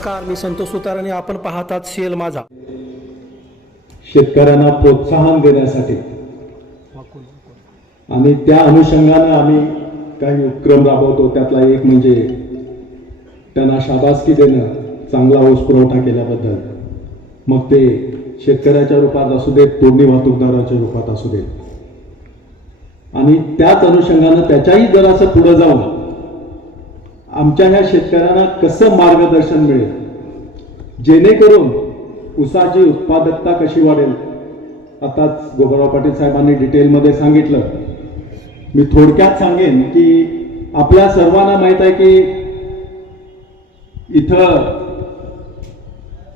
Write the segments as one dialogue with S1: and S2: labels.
S1: नमस्कार मी संतोष सुतार आणि आपण पाहतात सीएल माझा.
S2: शेतकऱ्यांना प्रोत्साहन देण्यासाठी. आणि त्या अनुषंगानं आम्ही काही उपक्रम राबवतो त्यातला एक म्हणजे त्यांना शाबासकी देणं चांगला ऊस पुरवठा केल्याबद्दल. मग ते शेतकऱ्याच्या रूपात असू देत तोडणी वाहतूकदाराच्या रूपात असू देत. आणि त्याच अनुषंगानं त्याच्याही जरासं पुढं जाऊन आमच्या ह्या शेतकऱ्यांना कसं मार्गदर्शन मिळेल? जेणेकरून उसाची उत्पादकता कशी वाढेल? आताच गोबराव पाटील साहेबांनी डिटेलमध्ये सांगितलं. मी थोडक्यात सांगेन की आपल्या सर्वांना माहीत आहे की इथं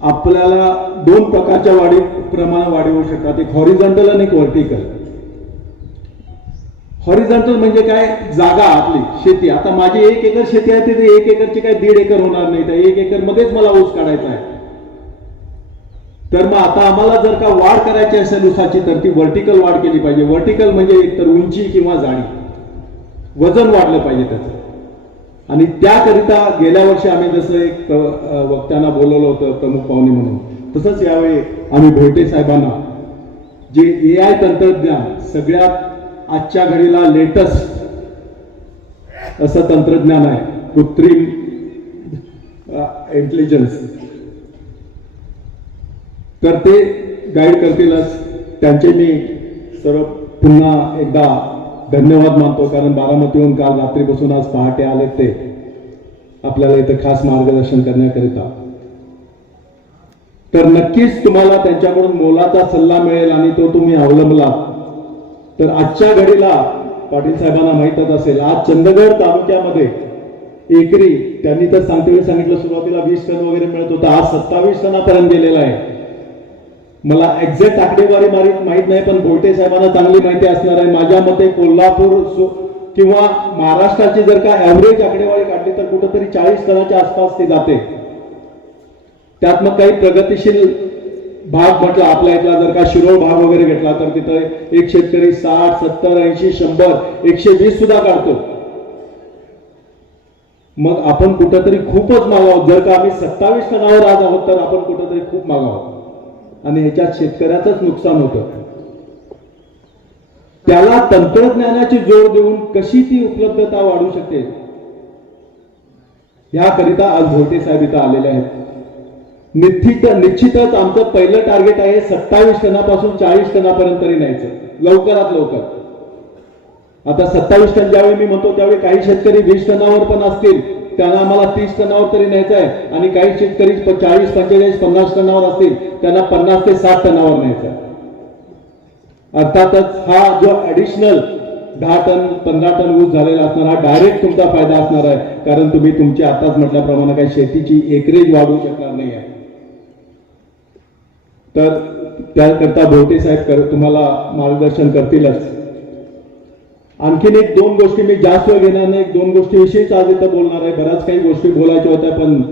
S2: आपल्याला दोन प्रकारच्या वाढी प्रमाण वाढी होऊ शकतात. एक हॉरिझॉन्टल आणि एक व्हर्टिकल हॉरिझॉन्टल म्हणजे काय? जागा आपली शेती. आता माझी एक एकर शेती आहे तिथे एक एकरची काय दीड एकर होणार नाही. तर एक एकर मध्येच मला ऊस काढायचा आहे. तर मग आता आम्हाला जर का वाढ करायची असेल ऊसाची तर ती व्हर्टिकल वाढ केली पाहिजे. व्हर्टिकल म्हणजे एकतर उंची किंवा जाडी. वजन वाढलं पाहिजे त्याचं. आणि त्याकरिता गेल्या वर्षी आम्ही जसं एक वक्त्यांना बोलवलं होतं प्रमुख पाहुणे म्हणून तसंच यावेळी आम्ही भोयटे साहेबांना जे ए आय तंत्रज्ञान सगळ्यात आजच्या घडीला लेटेस्ट असं तंत्रज्ञान आहे. कृत्रिम इंटेलिजन्स तर ते गाईड करतीलच त्यांचे मी सर्व पुन्हा एकदा धन्यवाद मानतो. कारण बारामतीहून काल रात्रीपासून आज पहाटे आले ते. आपल्याला इथं खास मार्गदर्शन करण्याकरिता. तर नक्कीच तुम्हाला त्यांच्याकडून मोलाचा सल्ला मिळेल आणि तो तुम्ही अवलंबला तर आजच्या घडीला पाटील साहेबांना माहीतच असेल आज चंदगड तालुक्यामध्ये एकरी त्यांनी तर सांगते वेळी सांगितलं सुरुवातीला वीस टन वगैरे मिळत होतं आज सत्तावीस टनापर्यंत गेलेला आहे. मला एक्झॅक्ट आकडेवारी माहीत माहीत नाही पण बोलटे साहेबांना चांगली माहिती असणार आहे. माझ्या मते कोल्हापूर किंवा महाराष्ट्राची जर का ऍव्हरेज आकडेवारी काढली तर कुठंतरी चाळीस टनाच्या आसपास ती जाते. त्यात मग काही प्रगतिशील भाग म्हटला आपल्या इथला जर का शिरोळ भाग वगैरे घेतला तर तिथं एक शेतकरी साठ सत्तर ऐंशी शंभर एकशे वीस सुद्धा काढतो. मग आपण कुठंतरी खूपच मागावं जर का आम्ही सत्तावीस टनावर आज आहोत तर आपण कुठंतरी खूप मागावं आणि ह्याच्यात शेतकऱ्याचंच नुकसान होतं. त्याला तंत्रज्ञानाची जोड देऊन कशी ती उपलब्धता वाढू शकते याकरिता आज भोटे साहेब इथं आलेले आहेत. निश्चित निश्चितच आमचं पहिलं टार्गेट आहे सत्तावीस टनापासून चाळीस टनापर्यंत तरी न्यायचं. लवकरात लवकर. आता सत्तावीस टन ज्यावेळी मी म्हणतो त्यावेळी काही शेतकरी वीस टनावर पण असतील. त्यांना आम्हाला तीस टनावर तरी न्यायचं आहे. आणि काही शेतकरी चाळीस पंचेचाळीस पन्नास टनावर असतील. त्यांना पन्नास ते साठ टनावर न्यायचं आहे. अर्थातच हा जो ऍडिशनल दहा टन पंधरा टन ऊस झालेला असणार हा डायरेक्ट तुमचा फायदा असणार आहे. कारण तुम्ही तुमची आताच म्हटल्याप्रमाणे काही शेतीची एकरेज वाढवू शकणार नाही आहे. तर त्याकरता भोवटे साहेब कर- तुम्हाला मार्गदर्शन करतीलच. आणखीन एक दोन गोष्टी मी जास्त वेळ घेणार नाही एक दोन गोष्टीविषयीच आज इथं बोलणार आहे. बऱ्याच काही गोष्टी बोलायच्या होत्या पण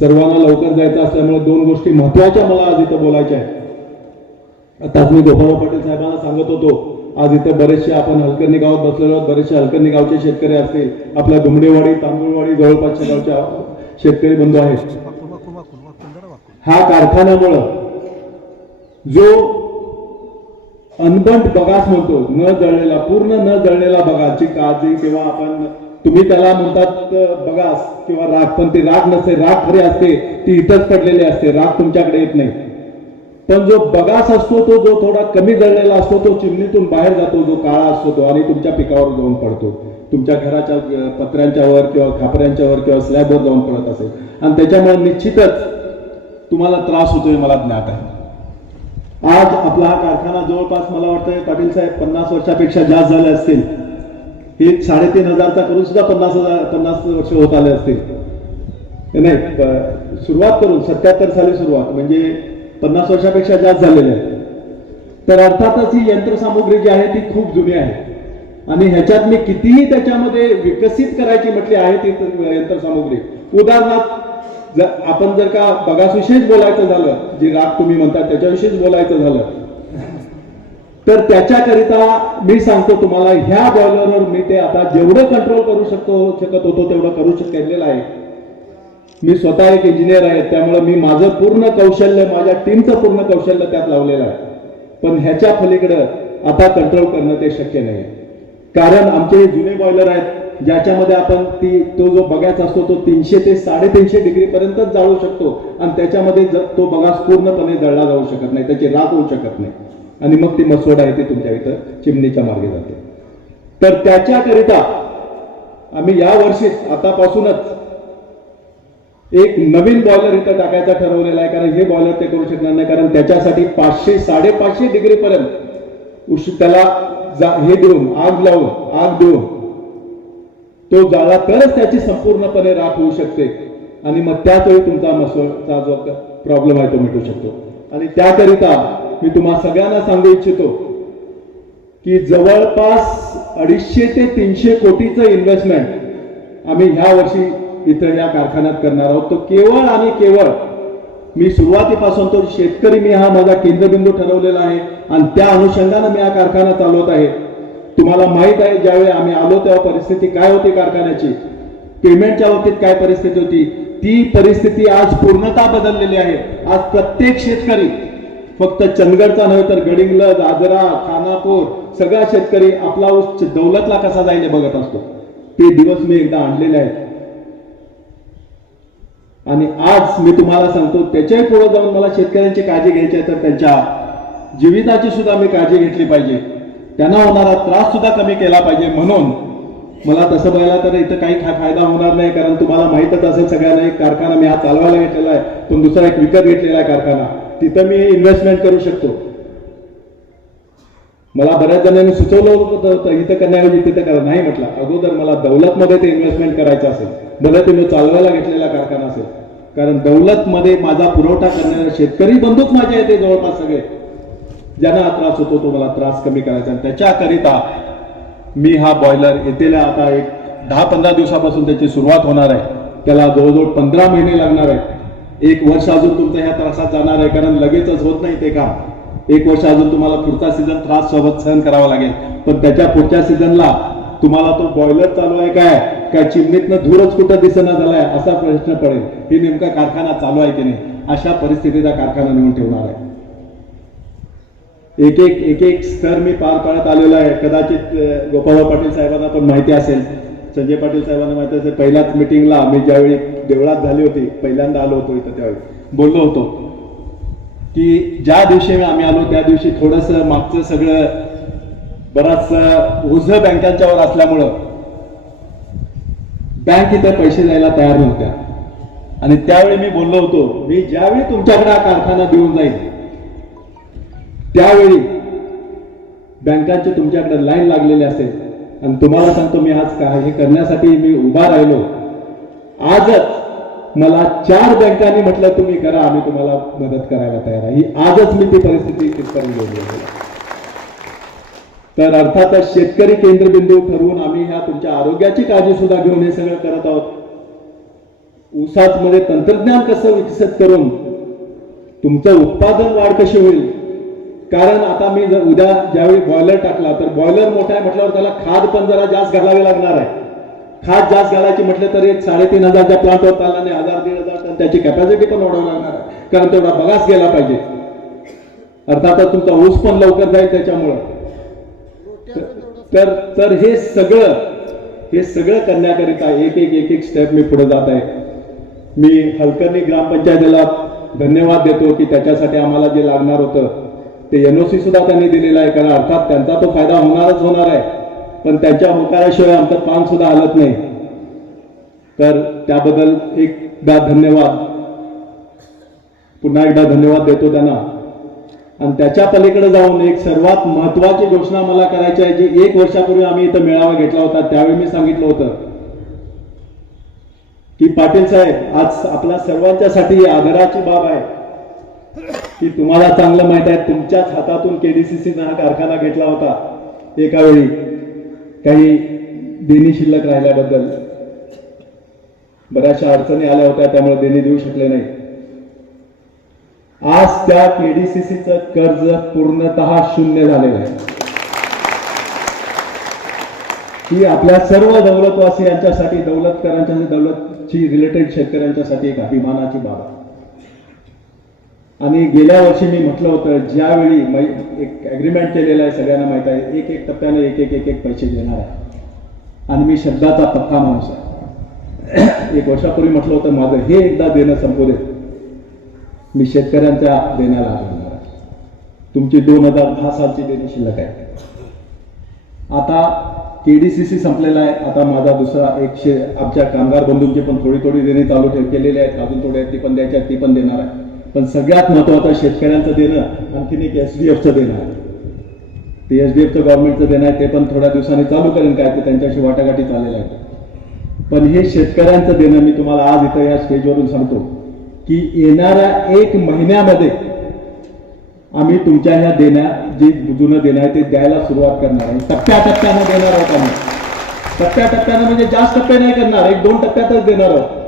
S2: सर्वांना लवकर जायचं असल्यामुळे दोन गोष्टी महत्त्वाच्या मला आज इथं बोलायच्या आहेत. आता मी गोपाळराव पाटील साहेबांना सांगत होतो आज इथे बरेचसे आपण हलकर्णी गावात बसलेलो आहोत. बरेचसे हलकर्णी गावचे शेतकरी असतील आपल्या दुमडेवाडी तांदूळवाडी जवळपासच्या गावच्या शेतकरी बंधू आहेत. हा कारखान्यामुळं जो अनबंट बगास म्हणतो न जळलेला पूर्ण न जळलेला बगाची काळजी किंवा आपण तुम्ही त्याला म्हणतात बगास किंवा राग पण ती राग नसते राग खरी असते ती इथंच पडलेली असते राग तुमच्याकडे येत नाही. पण जो बगास असतो तो जो थोडा कमी जळलेला असतो तो चिमणीतून बाहेर जातो जो काळा असतो तो आणि तुमच्या पिकावर जाऊन पडतो. तुमच्या घराच्या पत्र्यांच्यावर पत्र्यांच्या वर किंवा खापऱ्यांच्या वर किंवा स्लॅबवर जाऊन पडत असेल. आणि त्याच्यामुळे निश्चितच तुम्हाला त्रास होतोय मला ज्ञात आहे. आज आपला हा कारखाना जवळपास मला वाटतं पाटील साहेब पन्नास वर्षापेक्षा जास्त झाले असतील. एक साडेतीन हजारचा करून सुद्धा पन्नास हजार पन्नास वर्ष होत आले असतील. नाही सुरुवात करून सत्याहत्तर साली सुरुवात म्हणजे पन्नास वर्षापेक्षा जास्त झालेले आहे तर अर्थातच ही यंत्रसामुग्री जी आहे ती खूप जुनी आहे. आणि ह्याच्यात मी कितीही त्याच्यामध्ये विकसित करायची म्हटली आहे ती तर यंत्रसामुग्री. उदाहरणार्थ जर आपण जर का बगासविषयीच बोलायचं झालं जे राग तुम्ही म्हणता त्याच्याविषयीच बोलायचं झालं तर त्याच्याकरिता मी सांगतो तुम्हाला ह्या बॉयलरवर मी ते आता जेवढं कंट्रोल करू शकतो शकत होतो तेवढं करू शकलेलं आहे. मी स्वतः एक इंजिनियर आहे त्यामुळे मी माझं पूर्ण कौशल्य माझ्या टीमचं पूर्ण कौशल्य त्यात लावलेलं आहे. पण ह्याच्या पलीकडं आता कंट्रोल करणं ते शक्य नाही. कारण आमचे जुने बॉयलर आहेत ज्याच्यामध्ये आपण ती तो जो बगाच असतो तो तीनशे ते साडेतीनशे डिग्री पर्यंतच जाळू शकतो. आणि त्याच्यामध्ये तो बगास पूर्णपणे जळला जाऊ शकत नाही त्याची राख होऊ शकत नाही. आणि मग ती मसोडा येते तुमच्या इथं चिमणीच्या मार्गे जाते. तर त्याच्याकरिता आम्ही या वर्षी आतापासूनच एक नवीन बॉयलर इथं टाकायचा ठरवलेला आहे कारण हे बॉयलर ते करू शकणार नाही कारण त्याच्यासाठी पाचशे साडेपाचशे डिग्री पर्यंत उश त्याला जा- हे देऊन आग लावून आग देऊन तो जाळा तरच त्याची संपूर्णपणे राख होऊ शकते. आणि मग त्याच वेळी तुमचा मसळचा जो प्रॉब्लेम आहे तो मिटू शकतो. आणि त्याकरिता मी तुम्हा सगळ्यांना सांगू इच्छितो की जवळपास अडीचशे ते तीनशे कोटीचं इन्व्हेस्टमेंट आम्ही ह्या वर्षी इथं या कारखान्यात करणार आहोत. तो केवळ आणि केवळ मी सुरुवातीपासून तो शेतकरी मी हा माझा केंद्रबिंदू ठरवलेला आहे. आणि त्या अनुषंगानं मी हा कारखाना चालवत आहे. तुम्हाला माहीत आहे ज्यावेळी आम्ही आलो तेव्हा परिस्थिती काय होती कारखान्याची? पेमेंटच्या बाबतीत काय परिस्थिती होती? ती परिस्थिती आज पूर्णतः बदललेली आहे. आज प्रत्येक शेतकरी फक्त चंदगडचा नव्हे तर गडिंगलज आजरा खानापूर सगळा शेतकरी आपला ऊस दौलतला कसा जाईल हे बघत असतो? ते दिवस मी एकदा आणलेले आहेत. आणि आज मी तुम्हाला सांगतो त्याच्याही पुढे जाऊन मला शेतकऱ्यांची काळजी घ्यायची आहे तर त्यांच्या जीविताची सुद्धा मी काळजी घेतली पाहिजे. त्यांना होणारा त्रास सुद्धा कमी केला पाहिजे म्हणून. मला तसं बघायला तर इथं काही फायदा होणार नाही कारण तुम्हाला माहीतच असेल सगळ्यांना एक कारखाना मी हा चालवायला घेतलेला आहे पण दुसरा एक विकत घेतलेला आहे कारखाना. तिथं मी इन्व्हेस्टमेंट करू शकतो. मला बऱ्याच जणांनी सुचवलं होतं इथं करण्याऐवजी तिथं करा नाही म्हटलं. अगोदर मला दौलतमध्ये ते इन्व्हेस्टमेंट करायचं असेल. भले तुम्ही चालवायला घेतलेला कारखाना असेल. कारण दौलतमध्ये माझा पुरवठा करणारे शेतकरी बंधूच माझे येते जवळपास सगळे. ज्यांना त्रास होतो तो मला त्रास कमी करायचा आणि त्याच्याकरिता मी हा बॉयलर येतेल्या आता एक दहा पंधरा दिवसापासून त्याची सुरुवात होणार आहे. त्याला जवळजवळ पंधरा महिने लागणार आहे एक वर्ष अजून तुमचं ह्या त्रासात जाणार आहे कारण लगेचच होत नाही ते काम. एक वर्ष अजून तुम्हाला पुढचा सीझन त्रास सोबत सहन करावा लागेल. पण त्याच्या पुढच्या सीझनला तुम्हाला तो बॉयलर चालू आहे काय? काय चिमणीतनं धूरच कुठं दिसेना झालाय? असा प्रश्न पडेल. ही नेमका कारखाना चालू आहे की नाही? अशा परिस्थितीचा कारखाना नेऊन ठेवणार आहे. एक एक एक एक स्तर मी पार पाडत आलेलो आहे. कदाचित गोपाळराव पाटील साहेबांना पण माहिती असेल. संजय पाटील साहेबांना माहिती असेल. पहिल्याच मिटिंगला मी ज्यावेळी देवळात झाली होती पहिल्यांदा आलो होतो इथं त्यावेळी. बोललो होतो की ज्या दिवशी आम्ही आलो त्या दिवशी थोडस मागचं सगळं बराच ओझ बँकांच्यावर असल्यामुळं बँक इथे पैसे द्यायला तयार नव्हत्या. आणि त्यावेळी मी बोललो होतो मी ज्यावेळी तुमच्याकडे हा कारखाना देऊन जाईल त्यावेळी बँकांची तुमच्याकडे लाईन लागलेली असेल. आणि तुम्हाला सांगतो मी आज का हे करण्यासाठी मी उभा राहिलो. आजच मला चार बँकांनी म्हटलं तुम्ही करा आम्ही तुम्हाला मदत करायला तयार आहे. ही आजच मी ती परिस्थिती तिथपर्यंत गेली तर अर्थातच शेतकरी केंद्रबिंदू ठरवून आम्ही ह्या तुमच्या आरोग्याची काळजी सुद्धा घेऊन हे सगळं करत आहोत. ऊसात मध्ये तंत्रज्ञान कसं विकसित करून तुमचं उत्पादन वाढ कशी होईल कारण आता मी जर उद्या ज्यावेळी बॉयलर टाकला तर बॉयलर मोठा आहे म्हटल्यावर त्याला खाद पण जरा जास्त घालावी लागणार आहे. खाद जास्त घालायची म्हटलं तर एक साडेतीन हजारच्या प्लांटवर चालला नाही हजार दीड हजार टन त्याची कॅपॅसिटी पण वाढवावी लागणार आहे. कारण तेवढा बगास गेला पाहिजे. अर्थातच तुमचा ऊस पण लवकर जाईल त्याच्यामुळं. तर तर हे सगळं हे सगळं करण्याकरिता एक एक एक एक स्टेप मी पुढे जात आहे. मी हलकर्णी ग्रामपंचायतीला धन्यवाद देतो की त्याच्यासाठी आम्हाला जे लागणार होतं ते एनओसी सुद्धा त्यांनी दिलेला आहे कारण अर्थात त्यांचा तो फायदा होणारच होणार आहे. पण त्यांच्या होकाराशिवाय आमचं पान सुद्धा हलत नाही. तर त्याबद्दल एकदा धन्यवाद. पुन्हा एकदा धन्यवाद देतो त्यांना. आणि त्याच्या पलीकडे जाऊन एक सर्वात महत्वाची घोषणा मला करायची आहे जी एक वर्षापूर्वी आम्ही इथं मेळावा घेतला होता त्यावेळी मी सांगितलं होतं. की पाटील साहेब आज आपल्या सर्वांच्यासाठी आदराची बाब आहे. की तुम्हाला चांगलं माहीत आहे. तुमच्याच हातातून केडीसीसीनं हा कारखाना घेतला होता. एका वेळी काही देणी शिल्लक राहिल्याबद्दल. बऱ्याचशा अडचणी आल्या होत्या त्यामुळे देणी देऊ शकले नाही. आज त्या केडीसीसीचं कर्ज पूर्णतः शून्य झालेलं आहे. ही आपल्या सर्व दौलतवासियांच्यासाठी दौलतकरांच्या दौलतची रिलेटेड शेतकऱ्यांच्यासाठी एक अभिमानाची बाब आहे. आणि गेल्या वर्षी मी म्हटलं होतं ज्यावेळी मै- एक ॲग्रीमेंट केलेलं आहे सगळ्यांना माहीत आहे एक एक टप्प्याने एक एक एक एक पैसे देणार आहे. आणि मी शब्दाचा पक्का माणूस आहे. एक वर्षापूर्वी म्हटलं होतं माझं हे एकदा देणं संपू दे मी शेतकऱ्यांच्या देण्याला लागणार आहे. तुमची दोन हजार दहा सालची देणी शिल्लक आहे. आता के डी सी सी संपलेला आहे. आता माझा दुसरा एकशे आमच्या कामगार बंधूंची पण थोडी थोडी देणी चालू ठेव केलेली आहेत. अजून थोडी आहेत ती पण द्यायची आहेत ती पण देणार आहे. पण सगळ्यात महत्वाचं शेतकऱ्यांचं देणं आणखीन एक एस डी एफचं देणं. आहे ते एस डी एफचं गव्हर्नमेंटचं देणं आहे ते पण थोड्या दिवसांनी चालू करेन काय ते त्यांच्याशी वाटाघाटी चाललेलं आहे. पण हे शेतकऱ्यांचं देणं मी तुम्हाला आज इथं या स्टेजवरून सांगतो की येणाऱ्या एक महिन्यामध्ये आम्ही तुमच्या ह्या देण्या जे जुनं देणं आहे ते द्यायला सुरुवात करणार आहे. टप्प्याटप्प्यानं देणार आहोत आम्ही. टप्प्याटप्प्यानं म्हणजे जास्त टप्पे नाही करणार एक दोन टप्प्यातच देणार आहोत.